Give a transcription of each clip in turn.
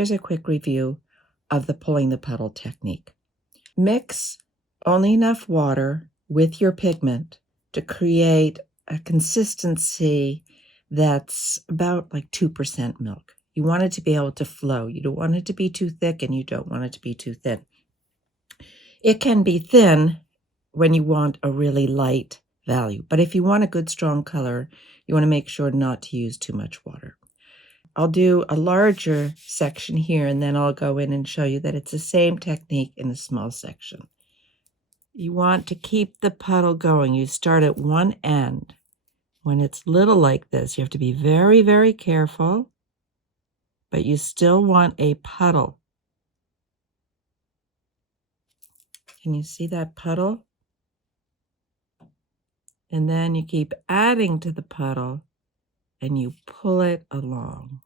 here's a quick review of the pulling the puddle technique. Mix only enough water with your pigment to create a consistency that's about like 2% milk. You want it to be able to flow. You don't want it to be too thick and you don't want it to be too thin. It can be thin when you want a really light value, but if you want a good strong color, you want to make sure not to use too much water. I'll do a larger section here and then I'll go in and show you that it's the same technique in a small section. You want to keep the puddle going. You start at one end. When it's little like this, you have to be very, very careful, but you still want a puddle. Can you see that puddle? And then you keep adding to the puddle and you pull it along.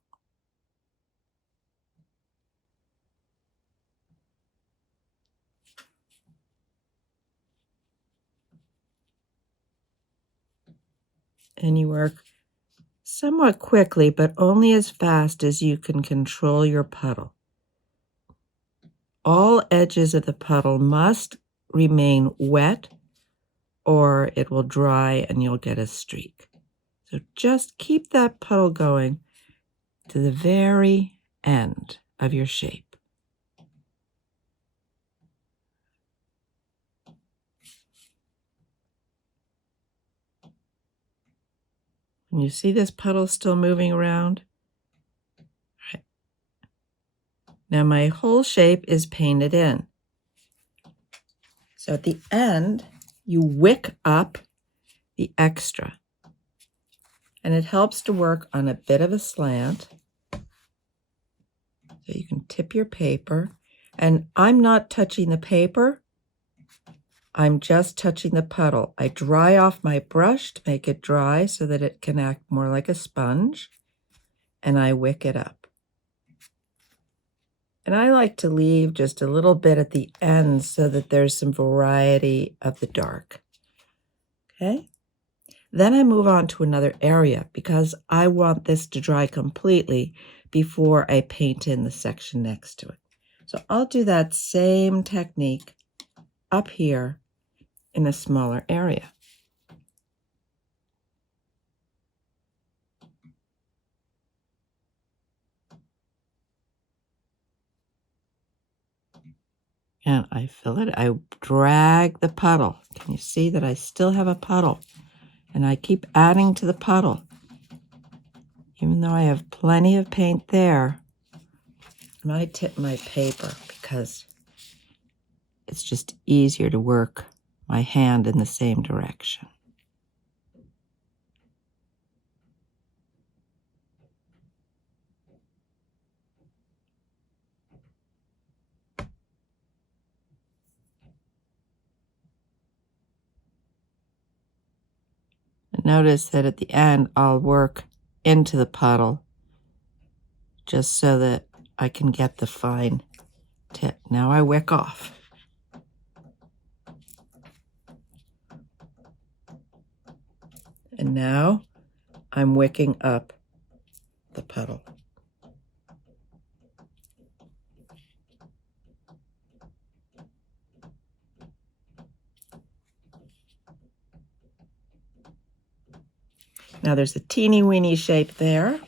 And you work somewhat quickly, but only as fast as you can control your puddle. All edges of the puddle must remain wet or it will dry and you'll get a streak. So just keep that puddle going to the very end of your shape. And you see this puddle still moving around? All right. Now my whole shape is painted in. So at the end, you wick up the extra. And it helps to work on a bit of a slant. So you can tip your paper. And I'm not touching the paper. I'm just touching the puddle. I dry off my brush to make it dry so that it can act more like a sponge. And I wick it up. And I like to leave just a little bit at the end so that there's some variety of the dark. Okay? Then I move on to another area because I want this to dry completely before I paint in the section next to it. So I'll do that same technique up here in a smaller area. And I fill it, I drag the puddle. Can you see that I still have a puddle? And I keep adding to the puddle. Even though I have plenty of paint there, and I tip my paper because it's just easier to work my hand in the same direction. Notice that at the end, I'll work into the puddle just so that I can get the fine tip. Now I wick off. And now I'm wicking up the puddle. Now there's a teeny weeny shape there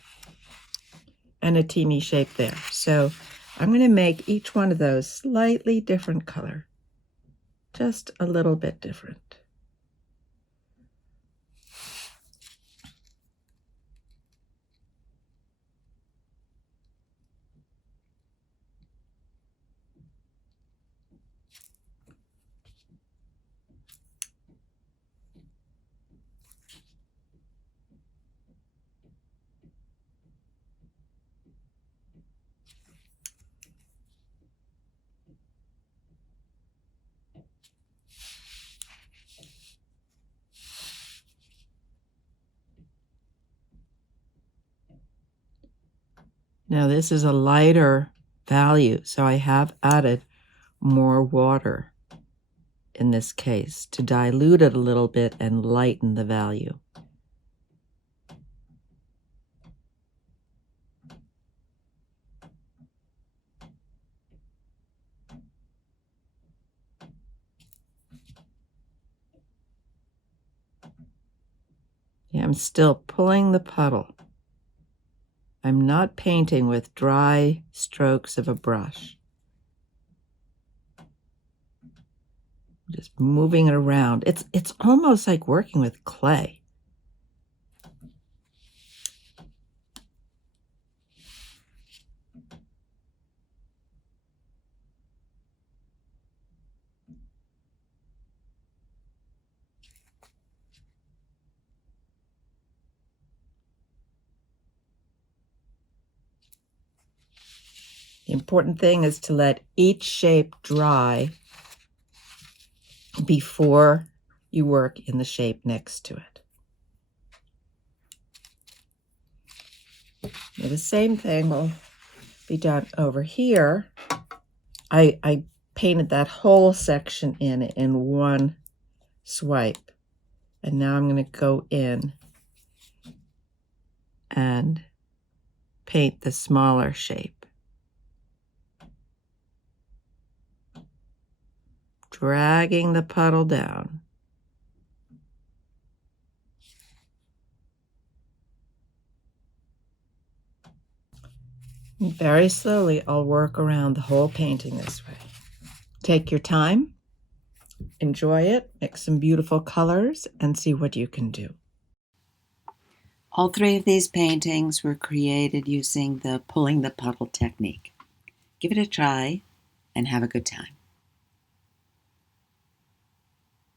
and a teeny shape there. So I'm going to make each one of those slightly different color, just a little bit different. Now this is a lighter value, so I have added more water in this case to dilute it a little bit and lighten the value. I'm still pulling the puddle. I'm not painting with dry strokes of a brush. Just moving it around. It's almost like working with clay. The important thing is to let each shape dry before you work in the shape next to it. Now, the same thing will be done over here. I painted that whole section in one swipe. And now I'm going to go in and paint the smaller shape. Dragging the puddle down. And very slowly, I'll work around the whole painting this way. Take your time, enjoy it, mix some beautiful colors, and see what you can do. All three of these paintings were created using the pulling the puddle technique. Give it a try and have a good time.